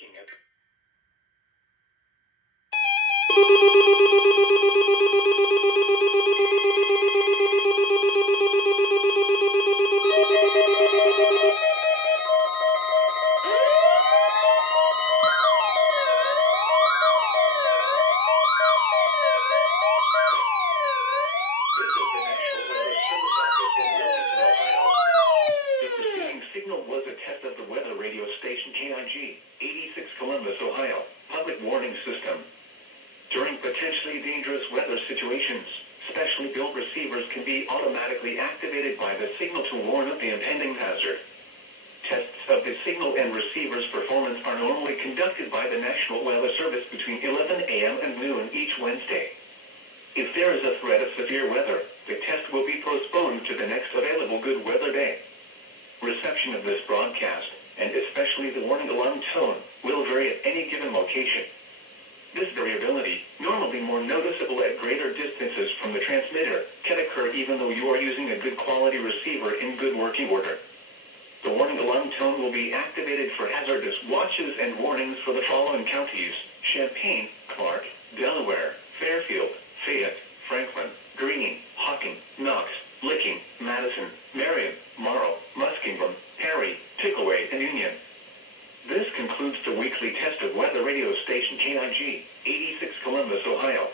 looking at... Was a test of the weather radio station KIG, 86 Columbus, Ohio, public warning system. During potentially dangerous weather situations, specially built receivers can be automatically activated by the signal to warn of the impending hazard. Tests of the signal and receiver's performance are normally conducted by the National Weather Service between 11 a.m. and noon each Wednesday. If there is a threat of severe weather, the test will be postponed to the next available good weather day. Reception of this broadcast, and especially the warning alarm tone, will vary at any given location. This variability, normally more noticeable at greater distances from the transmitter, can occur even though you are using a good quality receiver in good working order. The warning alarm tone will be activated for hazardous watches and warnings for the following counties: Champaign, Clark, Delaware, Fairfield, Fayette, Franklin, Greene, Hocking, Knox, Licking, Madison, Marion, Morrow, Muskingum, Perry, Pickaway, and Union. This concludes the weekly test of weather radio station KIG, 86 Columbus, Ohio.